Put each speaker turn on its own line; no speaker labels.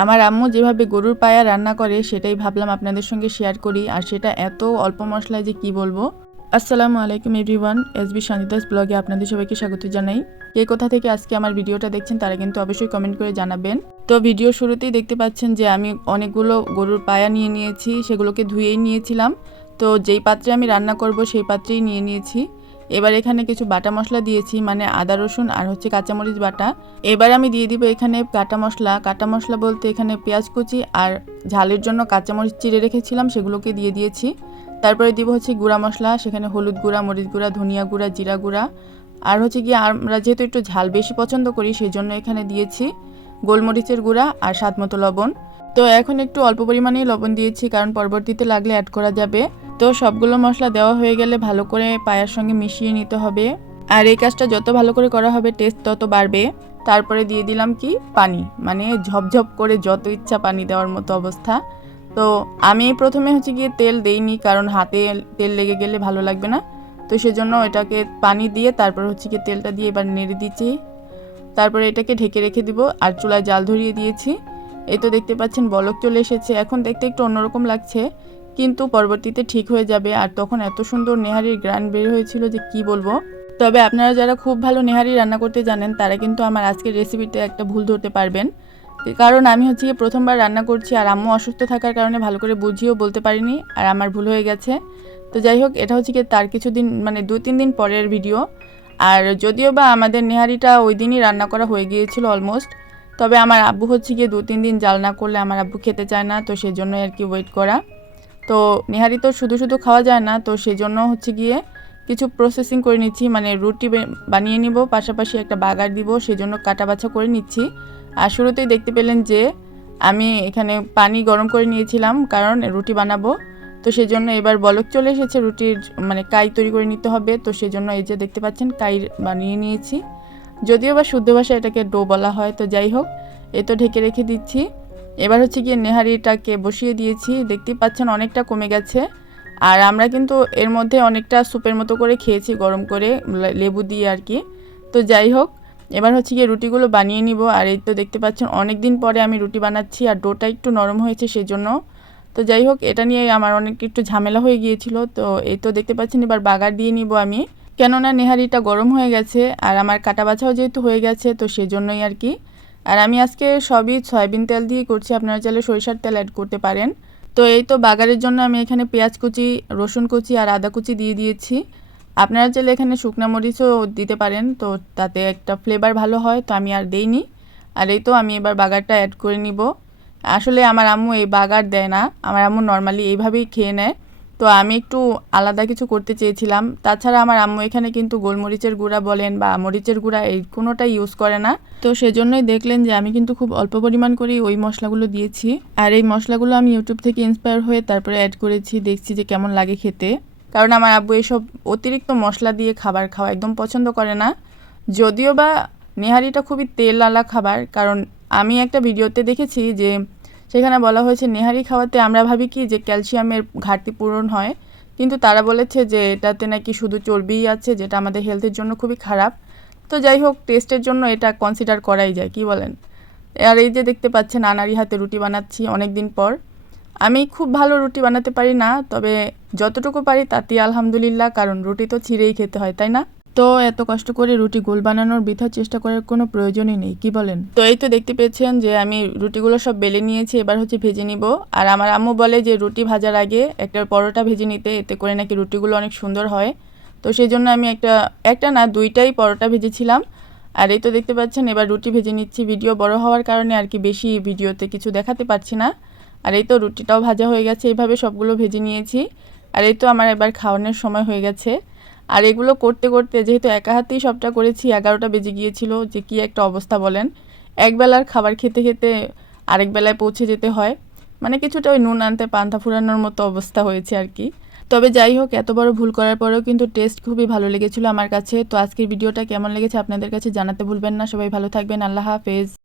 আমার আম্মু যেভাবে গরুর পায়া রান্না করে, সেটাই ভাবলাম আপনাদের সঙ্গে শেয়ার করি। আর সেটা এত অল্প মশলায় যে কি বলব? আসসালামু আলাইকুম এভরিওয়ান এসবি শান্তিদাস ব্লগে আপনাদের সবাইকে স্বাগত জানাই। কে কোথা থেকে আজকে আমার ভিডিওটা দেখছেন, তারা কিন্তু অবশ্যই কমেন্ট করে জানাবেন। তো ভিডিও শুরুতেই দেখতে পাচ্ছেন যে আমি অনেকগুলো গরুর পায়া নিয়ে নিয়েছি, সেগুলোকে ধুয়েই নিয়েছিলাম। তো যেই পাত্রে আমি রান্না করব, সেই পাত্রেই নিয়ে নিয়েছি। এবার এখানে কিছু বাটা মশলা দিয়েছি মানে আদা, রসুন আর হচ্ছে কাঁচামরিচ বাটা। এবার আমি দিয়ে দিব এখানে কাটা মশলা। কাটা মশলা বলতে এখানে পেঁয়াজ কুচি আর ঝালের জন্য কাঁচামরিচ চিড়ে রেখেছিলাম, সেগুলোকে দিয়ে দিয়েছি। তারপরে দিব হচ্ছে গুঁড়া মশলা, সেখানে হলুদ গুঁড়া, মরিচ গুঁড়া, ধনিয়া গুঁড়া, জিরা গুঁড়া। আর হচ্ছে গিয়ে আমরা যেহেতু একটু ঝাল বেশি পছন্দ করি সেই জন্য এখানে দিয়েছি গোলমরিচের গুঁড়া আর স্বাদ মতো লবণ। তো এখন একটু অল্প পরিমাণেই লবণ দিয়েছি, কারণ পরবর্তীতে লাগলে অ্যাড করা যাবে। তো সবগুলো মশলা দেওয়া হয়ে গেলে ভালো করে পায়ের সঙ্গে মিশিয়ে নিতে হবে। আর এই কাজটা যত ভালো করে করা হবে টেস্ট তত বাড়বে। তারপরে দিয়ে দিলাম কি? পানি। মানে ঝপঝপ করে যত ইচ্ছা পানি দেওয়ার মতো অবস্থা। তো আমি প্রথমে হচ্ছে গিয়ে তেল দেইনি, কারণ হাতে তেল লেগে গেলে ভালো লাগবে না। তো সেজন্য এটাকে পানি দিয়ে তারপর হচ্ছে গিয়ে তেলটা দিয়ে এবার নেড়ে দিচ্ছি। তারপরে এটাকে ঢেকে রেখে দিব। আর চুলায় জাল ধরিয়ে দিয়েছি। এই তো দেখতে পাচ্ছেন বলক চলে এসেছে। এখন দেখতে একটু অন্যরকম লাগছে। কিন্তু পরবর্তীতে ঠিক হয়ে যাবে। আর তখন এত সুন্দর নেহারির গ্রান বের হয়েছিল যে কি বলব? তবে আপনারা যারা খুব ভালো নেহারি রান্না করতে জানেন, তারা কিন্তু আমার আজকের রেসিপিতে একটা ভুল ধরতে পারবেন। কারণ আমি হচ্ছে গিয়ে প্রথমবার রান্না করছি আর আম্মু অসুস্থ থাকার কারণে ভালো করে বুঝিয়েও বলতে পারিনি আর আমার ভুল হয়ে গেছে। তো যাই হোক, এটা হচ্ছে গিয়ে তার কিছুদিন মানে দু তিন দিন পরের ভিডিও আর যদিও বা আমাদের নেহারিটা ওই দিনই রান্না করা হয়ে গিয়েছিল অলমোস্ট তবে আমার আব্বু হচ্ছে গিয়ে দু তিন দিন জাল না করলে আমার আব্বু খেতে চায় না, তো সেই জন্য আর কি ওয়েট করা। তো নেহারি তো শুধু শুধু খাওয়া যায় না, তো সেজন্য হচ্ছে গিয়ে কিছু প্রসেসিং করে নিচ্ছি মানে রুটি বানিয়ে নিব, পাশাপাশি একটা বাগার দিব, সেজন্য কাটা বাছা করে নিচ্ছি। আর শুরুতেই দেখতে পেলেন যে আমি এখানে পানি গরম করে নিয়েছিলাম, কারণ রুটি বানাবো। তো সেই জন্য এবার বলক চলে এসেছে, রুটির মানে কাই তৈরি করে নিতে হবে, তো সেই জন্য এই যে দেখতে পাচ্ছেন কাই বানিয়ে নিয়েছি। যদিও বা শুদ্ধ ভাষায় এটাকে ডো বলা হয়, তো যাই হোক, এ তো ঢেকে রেখে দিচ্ছি। এবার হচ্ছে গিয়ে নেহারিটাকে বসিয়ে দিয়েছি, দেখতেই পাচ্ছেন অনেকটা কমে গেছে। আর আমরা কিন্তু এর মধ্যে অনেকটা স্যুপের মতো করে খেয়েছি, গরম করে লেবু দিয়ে আর কি। তো যাই হোক, এবার হচ্ছে গিয়ে রুটিগুলো বানিয়ে নিব। আর এই তো দেখতে পাচ্ছেন অনেক দিন পরে আমি রুটি বানাচ্ছি আর ডোটা একটু নরম হয়েছে সেজন্য। তো যাই হোক, এটা নিয়ে আমার অনেক একটু ঝামেলা হয়ে গিয়েছিল। তো এই তো দেখতে পাচ্ছেন এবার বাগার দিয়ে নিব আমি। কেননা নেহারিটা গরম হয়ে গেছে আর আমার কাটা বাছাও যেহেতু হয়ে গেছে, তো সেজন্যই আর কি। আর আমি আজকে সবই সয়াবিন তেল দিয়ে করছি, আপনারা চাইলে সরিষার তেল অ্যাড করতে পারেন। তো এই তো বাগারের জন্য আমি এখানে পেঁয়াজ কুচি, রসুন কুচি আর আদা কুচি দিয়ে দিয়েছি। আপনারা চাইলে এখানে শুকনা মরিচও দিতে পারেন, তো তাতে একটা ফ্লেভার ভালো হয়, তো আমি আর দেইনি। আর এই তো আমি এবার বাগারটা অ্যাড করে নিব। আসলে আমার আম্মু এই বাগার দেয় না, আমার আম্মু নর্মালি এইভাবেই খেয়ে নেয়। তো আমি একটু আলাদা কিছু করতে চেয়েছিলাম। তাছাড়া আমার আম্মু এখানে কিন্তু গোলমরিচের গুঁড়া বলেন বা মরিচের গুঁড়া, এই কোনোটাই ইউজ করে না। তো সেজন্যই দেখলেন যে আমি কিন্তু খুব অল্প পরিমাণ করেই ওই মশলাগুলো দিয়েছি। আর এই মশলাগুলো আমি ইউটিউব থেকে ইন্সপায়ার হয়ে তারপরে অ্যাড করেছি, দেখছি যে কেমন লাগে খেতে। কারণ আমার আব্বু এসব অতিরিক্ত মশলা দিয়ে খাবার খাওয়া একদম পছন্দ করে না। যদিও বা নেহারিটা খুবই তেল আলা খাবার, কারণ আমি একটা ভিডিওতে দেখেছি যে সেখানে বলা হয়েছে, নেহারি খাওয়াতে আমরা ভাবি কি যে ক্যালসিয়ামের ঘাটতি পূরণ হয়। কিন্তু তারা বলেছে যে এটাতে নাকি শুধু চর্বিই আছে, যেটা আমাদের হেলথের জন্য খুবই খারাপ। তো যাই হোক, টেস্টের জন্য এটা কনসিডার করাই যায়। কি বলেন? আর এই যে দেখতে পাচ্ছেন আনারি হাতে রুটি বানাচ্ছি অনেক দিন পর। আমি খুব ভালো রুটি বানাতে পারি না, তবে যতটুকু পারি তাতেই আলহামদুলিল্লাহ, কারণ রুটি তো ছিঁড়েই খেতে হয়, তাই না? তো এত কষ্ট করে রুটি গোল বানানোর বৃথা চেষ্টা করার কোনো প্রয়োজনই নেই, কি বলেন? তো এই তো দেখতে পেয়েছেন যে আমি রুটিগুলো সব বেলে নিয়েছি, এবার হচ্ছে ভেজে নিব। আর আমার আম্মু বলে যে রুটি ভাজার আগে একটা পরোটা ভেজে নিতে, এতে করে নাকি রুটিগুলো অনেক সুন্দর হয়। তো সেই জন্য আমি একটা একটা না, দুইটাই পরোটা ভেজেছিলাম। আর এই তো দেখতে পাচ্ছেন, এবার রুটি ভেজে নিচ্ছি। ভিডিও বড় হওয়ার কারণে আর কি বেশি ভিডিওতে কিছু দেখাতে পারছি না। আর এই তো রুটিটাও ভাজা হয়ে গেছে এইভাবে সবগুলো ভেজে নিয়েছি। আর এই তো আমার এবার খাওয়ানোর সময় হয়ে গেছে। আর এগুলো করতে করতে যেহেতু একা হাতেই সবটা করেছি, এগারোটা বেজে গিয়েছিল, যে কি একটা অবস্থা বলেন। একবেলার খাবার খেতে খেতে আরেক বেলায় পৌঁছে যেতে হয়। মানে কিছুটা ওই নুন আনতে পান্থা ফুরানোর মতো অবস্থা হয়েছে আর কি। তবে যাই হোক, এত বড় ভুল করার পরেও কিন্তু টেস্ট খুবই ভালো লেগেছিল আমার কাছে। তো আজকের ভিডিওটা কেমন লেগেছে আপনাদের কাছে জানাতে ভুলবেন না। সবাই ভালো থাকবেন। আল্লাহ হাফেজ।